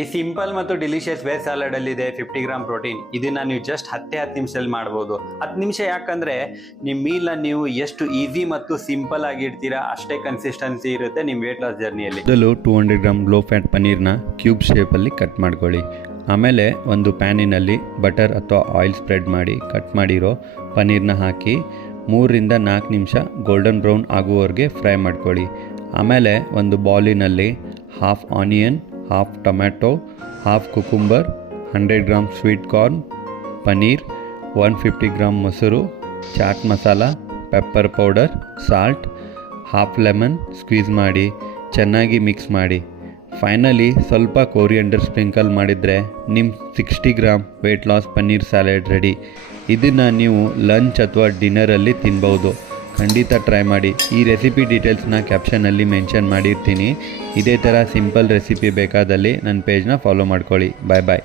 ಈ ಸಿಂಪಲ್ ಮತ್ತು delicious veg ಸಾಲಡಲ್ಲಿದೆ 50 gram protein. ಇದನ್ನು ನೀವು ಜಸ್ಟ್ 10 ನಿಮಿಷದಲ್ಲಿ ಮಾಡ್ಬೋದು. 10 ನಿಮಿಷ ಯಾಕಂದರೆ ನಿಮ್ಮ ಮೀಲ್ನ ನೀವು ಎಷ್ಟು ಈಸಿ ಮತ್ತು ಸಿಂಪಲ್ ಆಗಿ ಇಡ್ತೀರಾ ಅಷ್ಟೇ ಕನ್ಸಿಸ್ಟೆನ್ಸಿ ಇರುತ್ತೆ ನಿಮ್ಮ ವೇಟ್ ಲಾಸ್ ಜರ್ನಿಯಲ್ಲಿ. ಮೊದಲು 200 ಗ್ರಾಮ್ ಲೋ ಫ್ಯಾಟ್ ಪನ್ನೀರ್ನ ಕ್ಯೂಬ್ ಶೇಪಲ್ಲಿ ಕಟ್ ಮಾಡ್ಕೊಳ್ಳಿ. ಆಮೇಲೆ ಒಂದು ಪ್ಯಾನಿನಲ್ಲಿ ಬಟರ್ ಅಥವಾ ಆಯಿಲ್ ಸ್ಪ್ರೆಡ್ ಮಾಡಿ ಕಟ್ ಮಾಡಿರೋ ಪನ್ನೀರ್ನ ಹಾಕಿ 3 ರಿಂದ 4 ನಿಮಿಷ ಗೋಲ್ಡನ್ ಬ್ರೌನ್ ಆಗುವವರೆಗೆ ಫ್ರೈ ಮಾಡ್ಕೊಳ್ಳಿ. ಆಮೇಲೆ ಒಂದು ಬೌಲಿನಲ್ಲಿ half onion, half tomato, half cucumber, 100 gram sweet corn, paneer, 150 gram ಮೊಸರು, chaat masala, pepper powder, salt, half lemon squeeze ಮಾಡಿ ಚೆನ್ನಾಗಿ ಮಿಕ್ಸ್ ಮಾಡಿ. ಫೈನಲಿ ಸ್ವಲ್ಪ ಕೋರಿಯಂಡರ್ ಸ್ಪ್ರಿಂಕಲ್ ಮಾಡಿದರೆ ನಿಮ್ಮ 60 gram weight loss paneer salad ready. ಇದನ್ನು ನೀವು ಲಂಚ್ ಅಥವಾ ಡಿನ್ನರಲ್ಲಿ ತಿನ್ಬೋದು. ಖಂಡಿತ ಟ್ರೈ ಮಾಡಿ. ಈ ರೆಸಿಪಿ ಡೀಟೇಲ್ಸ್ನ ಕ್ಯಾಪ್ಷನಲ್ಲಿ ಮೆನ್ಷನ್ ಮಾಡಿರ್ತೀನಿ. ಇದೇ ಥರ ಸಿಂಪಲ್ ರೆಸಿಪಿ ಬೇಕಾದಲ್ಲಿ ನನ್ನ ಪೇಜ್ನ ಫಾಲೋ ಮಾಡ್ಕೊಳ್ಳಿ. ಬಾಯ್ ಬಾಯ್.